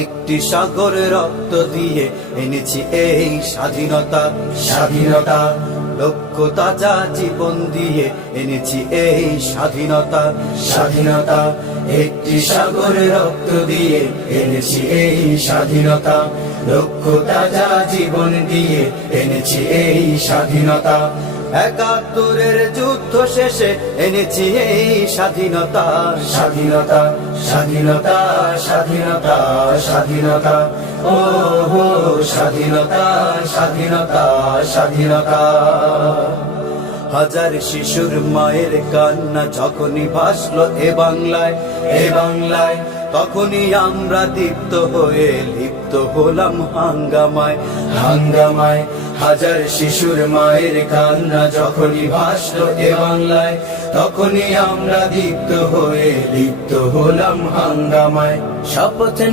একটি সাগর রক্ত দিয়ে এনেছি এই স্বাধীনতা। স্বাধীনতা লক্ষ তাজা জীবন দিয়ে এনেছি এই স্বাধীনতা। স্বাধীনতা একটি সাগর রক্ত দিয়ে এনেছি এই স্বাধীনতা। লক্ষ তাজা জীবন দিয়ে এনেছি এই স্বাধীনতা। ৭১-এর যুদ্ধ শেষে এনেছি এই স্বাধীনতা। স্বাধীনতা স্বাধীনতা স্বাধীনতা স্বাধীনতা ও হো স্বাধীনতা স্বাধীনতা স্বাধীনতা। হাজার শিশুর মায়ের কান্না যখনই ভাসলো এ বাংলায়, এ বাংলায়, তখনই আমরা দীপ্ত হয়ে লিপ্ত হলাম হাঙ্গামায়, হাঙ্গামায়। হাজার শিশুর মায়ের কান্না যখনই ভাসলো এ বাংলায়, তখনই আমরা দীপ্ত হয়ে লিপ্ত হলাম হাঙ্গামায়। শপথ